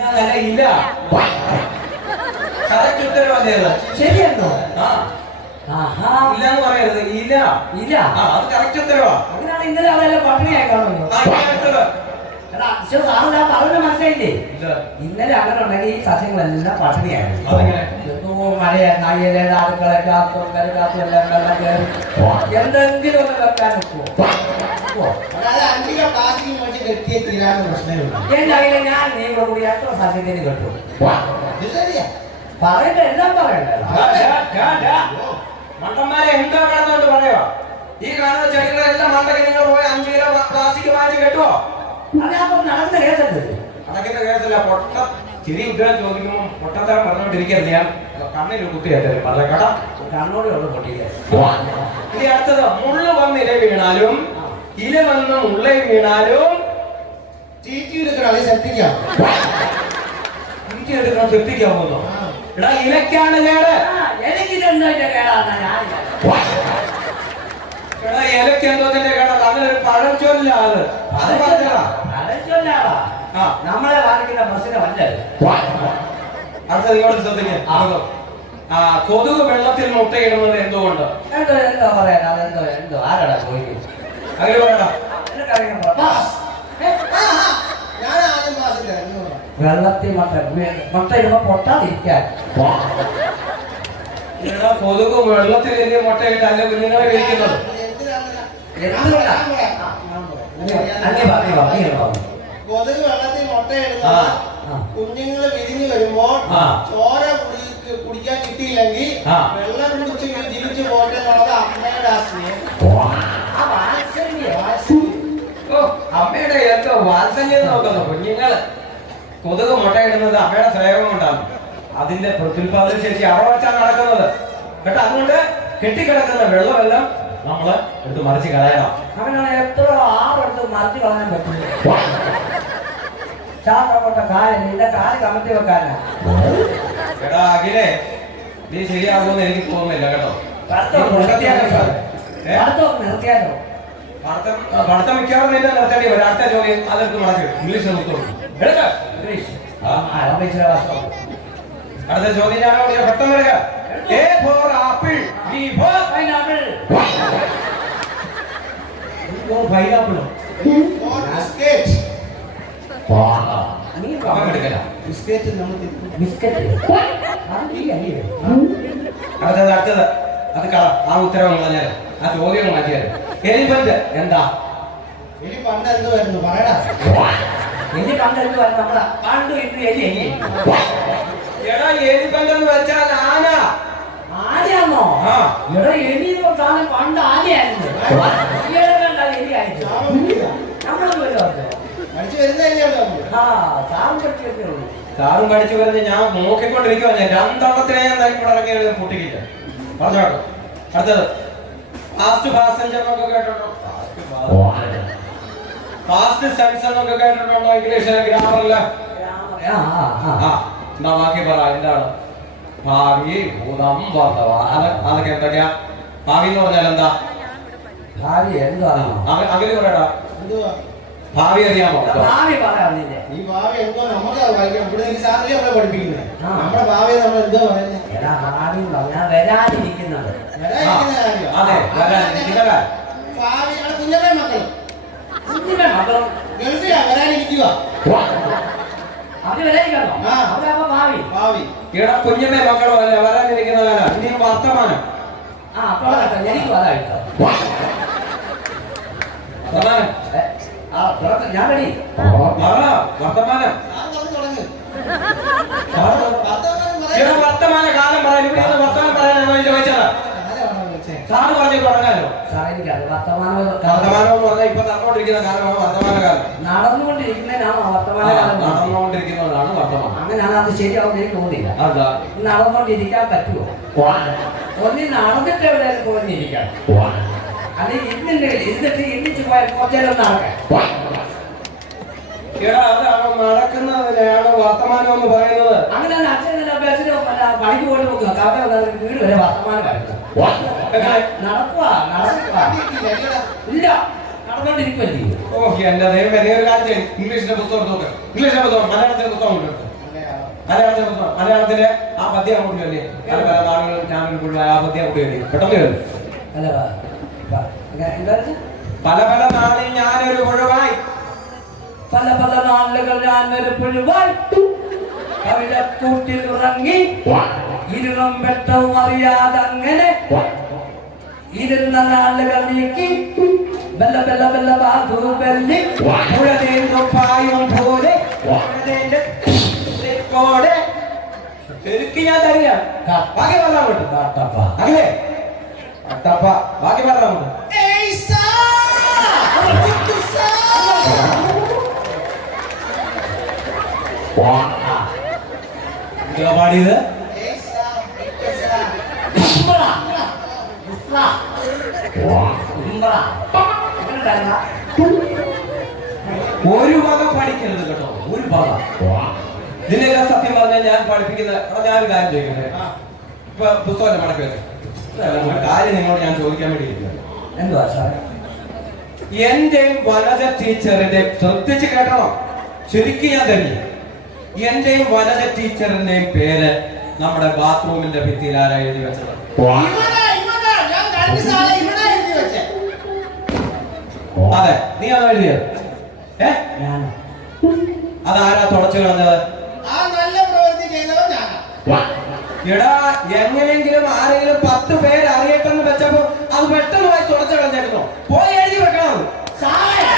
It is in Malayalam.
ഇല്ല. കറക്റ്റ് ശരിയാണോ? ആ. ഇല്ല എന്ന് പറയരുത്. ഇല്ല. ഇല്ല. ആ അത് കറക്റ്റ് ഉത്തരവാ. അങ്ങനെയാണ് ഇന്നലെ അവരെല്ലാം പട്ടിണിയായി മനസ്സിലായില്ലേ? ഇന്നലെ അങ്ങനെ ഉണ്ടെങ്കിൽ ഈ സസ്യങ്ങളെല്ലാം പട്ടിണിയായിരുന്നു അയ്യലേടെ അടുക്കളക്കകത്തും കരക്കകത്തും എല്ലാം വെള്ളം കയറി. എന്തെങ്കിലും ഒന്ന് വെക്കാൻ അതായത് അഞ്ചിലെ വെച്ച് കെട്ടിയ തീരാനുള്ള പ്രശ്നമേ ഉള്ളൂ. എന്റെ ഞാൻ കൂടി കിട്ടും. ഇത് ശരിയാ പറയണ്ട എല്ലാം പറയണ്ട? എന്തോ ഈ കാണുന്ന ചെടികളെല്ലാം മണ്ടൊക്കെ നിങ്ങൾ പോയി അഞ്ച് കിലോ പ്ലാസ്റ്റിക് മാറ്റി കെട്ടുവോ? അതിനകത്ത് നടന്ന കേസല്ലേ അടക്കിന്റെ കേസല്ല പൊട്ട ചിരി ചോദിക്കുമ്പോൾ പൊട്ടത്തരം പറഞ്ഞുകൊണ്ടിരിക്കരുത് ഞാൻ കണ്ണിൽ കുത്തിയേറ്റരും പറഞ്ഞ കേട്ടോ കണ്ണോട് ഇനി അടുത്തത് മുള്ള വന്ന് ഇല വീണാലും ഇല വന്ന് മുള്ള വീണാലും ചീറ്റി എടുക്കണം സെപ്റ്റിക്കാം എനിക്ക് എടുക്കാൻ ശ്രദ്ധിക്കാവുന്നോ എടാ ഇലക്കാണ് കേട്. എനിക്ക് എടാ ഇലക്ക് കേടല്ല അങ്ങനെ ഒരു അത് അത് നമ്മളെ ബസ്സിനെ ശ്രദ്ധിക്കാം. ആ. കൊതുക് വെള്ളത്തിൽ മുട്ടയിടുന്നത് എന്തുകൊണ്ട്? എന്തോ എന്തോ പറയാൻ അതെന്തോ എന്തോ. ആരാടാ ചോദിക്കും അങ്ങനെ പറയടാ. എനിക്കറിയാൻ വെള്ളത്തിൽ മട്ട മട്ട മുട്ട ഇടുമ്പോ പൊട്ടാതിരിക്കാൻ. കൊതുക് വെള്ളത്തിൽ എഴുതിയ മുട്ടയിട്ട് അല്ല കുഞ്ഞുങ്ങളെ കഴിക്കുന്നത്? കൊതുക് വെള്ളത്തിൽ ആ. മുട്ടയിടുന്നത് കുഞ്ഞുങ്ങൾ വിരിഞ്ഞു വരുമ്പോൾ ചോര കുടി- കുടിക്കാൻ കിട്ടിയില്ലെങ്കിൽ വെള്ളം കുടിച്ച് ജീവിച്ചു പോട്ടെ എന്നുള്ളത് അമ്മയുടെ വാത്സല്യം നോക്കുന്നു. കുഞ്ഞുങ്ങൾ. കൊതുക് മുട്ടയിടുന്നത് അമ്മയുടെ സ്നേഹം കൊണ്ടാണ്. അതിന്റെ പ്രത്യുൽപാദന ശേഷി അറവച്ചാണ് നടക്കുന്നത്. കേട്ടോ? അതുകൊണ്ട് കെട്ടിക്കിടക്കുന്ന വെള്ളമെല്ലാം നമ്മൾ എടുത്ത് മറിച്ച് കളയണം. അങ്ങനെയാണ് എത്ര ആറെടുത്ത് മറിച്ച് കളയാൻ പറ്റില്ല ചാത്തപ്പെട്ട കാര്യം നിന്റെ കാൽ കമത്തി വെക്കാനാ. എടാ അഖിലേ നീ ശരിയാകുമെന്ന് എനിക്ക് തോന്നുന്നില്ല കേട്ടോ? നിർത്തിയാലോ? പഠിത്തം മിക്കവാറും നിന്റെ നിർത്തേണ്ടി വരും. അടുത്ത ചോദ്യം അതെടുത്ത് മടക്കി ഇംഗ്ലീഷ് നിർത്തോളൂ അടുത്ത ചോദ്യം ഞാൻ പെട്ടെന്ന് എടുക്ക. A for apple B for pineapple പൈനാപ്പിളോ For biscuit. നീ അവൻ എടുക്കല. ബിസ്ക്കറ്റ് നമ്മൾ. ബിസ്ക്കറ്റ് അടുത്തത് അടുത്തത്. അത് കള. ആ ഉത്തരവ് കളഞ്ഞാൽ ആ ചോദ്യം മാറ്റിയാൽ എലിഫന്റ് എന്താ? എലി പണ്ട് എന്ത് വരുന്നു പറയടാ. എലി പണ്ടെടുത്ത് വരണം നമ്മളാ പണ്ട് ഇന്ന് എലി എലി. എടാ എലിഫന്റ് എന്ന് വെച്ചാൽ ആന. ആനയാണോ എടാ എലി എന്ന് സാധനം പണ്ട് ആനയായിരുന്നു. സാറും പഠിച്ചു വരുന്നത് ഞാൻ നോക്കിക്കൊണ്ടിരിക്കുവാ ഞാൻ. രണ്ടെണ്ണത്തിനെ ഞാൻ ഇവിടെ ഇറങ്ങി എഴുതി പൊട്ടിക്കില്ല പറഞ്ഞോ അടുത്തത്. ഫാസ്റ്റ് പാസഞ്ചർ എന്നൊക്കെ കേട്ടിട്ടുണ്ടോ? ഫാസ്റ്റ് സെൻസ് എന്നൊക്കെ കേട്ടിട്ടുണ്ടോ ഇംഗ്ലീഷ് ഗ്രാമറിൽ? ആ ആ ആ ആ. എന്നാ ബാക്കി പറ എന്താണ്? ഭാവി ഭൂതം വർത്തമാനം അത് അതൊക്കെ എന്തൊക്കെയാ? ഭാവി എന്ന് പറഞ്ഞാൽ എന്താ? ഭാവി എന്താണ്? അങ്ങനെ പറയടാ. എന്തുവാ? ഭാവി അറിയാമോ? ഭാവി പറയാം നിന്റെ ഈ ഭാവി എന്തോ നമുക്ക് ഇവിടെ ഈ സാറിനെ നമ്മളെ പഠിപ്പിക്കുന്നത്. നമ്മുടെ ഭാവി നമ്മൾ എന്തോ പറയുന്നത്? എടാ ഭാവി എന്ന് പറഞ്ഞാൽ വരാതിരിക്കുന്നത് അതെ കുഞ്ഞമ്മ മക്കളും. കുഞ്ഞിന്റെ മക്കളും. ഗൾഫിലാ വരാനിരിക്കുക അവർ വരാതിരിക്കണോ ആ. അവരപ്പോ ഭാവി. ഭാവി. ഇവിടെ കുഞ്ഞമ്മ മക്കളോ അല്ല? വരാനിരിക്കുന്നവരാ ഇനി വർത്തമാനം. ആ എനിക്ക് വർത്തമാനം. തുറക്ക ഞാൻ റെഡി വർത്തമാനം സാറ് പറഞ്ഞു തുടങ്ങ് സാറ് വർത്തമാനം കാലം പറയാൻ ഇവിടെ വർത്തമാനം പറയാനാണോ ചോദിച്ചത്? സാറ് പറഞ്ഞു തുടങ്ങാലോ? സാർ എനിക്കത് വർത്തമാനം വർത്തമാനം എന്ന് പറഞ്ഞാൽ ഇപ്പൊ നടന്നുകൊണ്ടിരിക്കുന്ന കാലമാണ് വർത്തമാന കാലം. നടന്നുകൊണ്ടിരിക്കുന്നതിനാണ് വർത്തമാന കാലം നടന്നുകൊണ്ടിരിക്കുന്നതാണ് വർത്തമാനം. അങ്ങനെയാണ് അത് ശരിയാവും എനിക്ക് തോന്നില്ല അതാ. നടന്നുകൊണ്ടിരിക്കാൻ പറ്റുമോ ഒന്നി നടന്നിട്ട് എവിടെയാലും പോയിരിക്കാം അല്ലെങ്കിൽ ഇരുന്നിട്ട് ഇരുന്നിട്ട് ഇന്നിച്ച് പോയാൽ കുറച്ചേരം നടക്കാൻ എടാ അതാണ് നടക്കുന്നതിനെയാണ് വർത്തമാനം എന്ന് പറയുന്നത്. അങ്ങനെ അച്ഛൻ ബസ്സിന് പണിക്ക് പോയിട്ട് നോക്കുക കാക്ക വീട് വരെ വർത്തമാനം നടക്കുക നടക്കുക. ഇല്ല നടന്നുകൊണ്ടിരിക്കുമല്ലേ ഓ എന്റെ ദൈവം എന്നെ ഒരു കാര്യം. ഇംഗ്ലീഷിന്റെ പുസ്തകം നോക്ക്. ഇംഗ്ലീഷിന്റെ പുസ്തകം മലയാളത്തിന്റെ പുസ്തകം കൊണ്ട് എടുത്ത് മലയാളത്തിലെ ആ പദ്യം അങ്ങോട്ട് ചൊല്ലി പല പല നാടുകളിൽ ചാനൽ മുഴുവൻ ആ പദ്യം അങ്ങോട്ട് പെട്ടെന്ന് അല്ല പല പല നാളിൽ ഞാനൊരു മുഴുവായി പല പല നാളുകൾ ഞാൻ ഒരു പുഴുവായി കവിത കൂട്ടിൽ ഉറങ്ങി. ഇരുന്നും വെട്ടവും അറിയാതെ അങ്ങനെ ഇരുന്ന നാളുകൾ നീക്കി. ബെല്ല ബെല്ല ബെല്ല ബാഹുബലി ഉഴതേന്തു പായും പോലെ. ശരിക്കും ഞാൻ പറഞ്ഞാൽ മതി കാട്ടപ്പ ബാക്കി പറഞ്ഞാൽ പാടിയത്. ഒരു വക പഠിക്കരുത് കേട്ടോ. ഒരു വക ഇതിനെല്ലാം സത്യം പറഞ്ഞാൽ ഞാൻ പഠിപ്പിക്കുന്ന എടാ, ഞാനൊരു കാര്യം ചോദിക്കട്ടെ. ഇപ്പൊ പുസ്തകം മടക്കി വെച്ചു? ഒരു കാര്യം നിങ്ങളോട് ഞാൻ ചോദിക്കാൻ വേണ്ടി. എന്തുവാ സാറേ? എന്റെയും വനജ ടീച്ചറിന്റെ ശ്രദ്ധിച്ച് കേട്ടോ ശരിക്കും ഞാൻ തന്നെ എന്റെയും വനജ ടീച്ചറിന്റെയും പേര് നമ്മുടെ ബാത്റൂമിന്റെ ഭിത്തിയിൽ ആരാ എഴുതി വെച്ചത്? അതെ നീ അത് എഴുതിയത്? ഏ? അതാരാ തുടച്ചു കളഞ്ഞത്? എടാ എങ്ങനെയെങ്കിലും ആരെങ്കിലും പത്ത് പേര് അറിയട്ടെന്ന് വെച്ചപ്പോ അത് പെട്ടെന്ന് പോയി തുടച്ചു കളഞ്ഞേക്കുന്നോ പോയി എഴുതി വെക്കണം. സാറേ.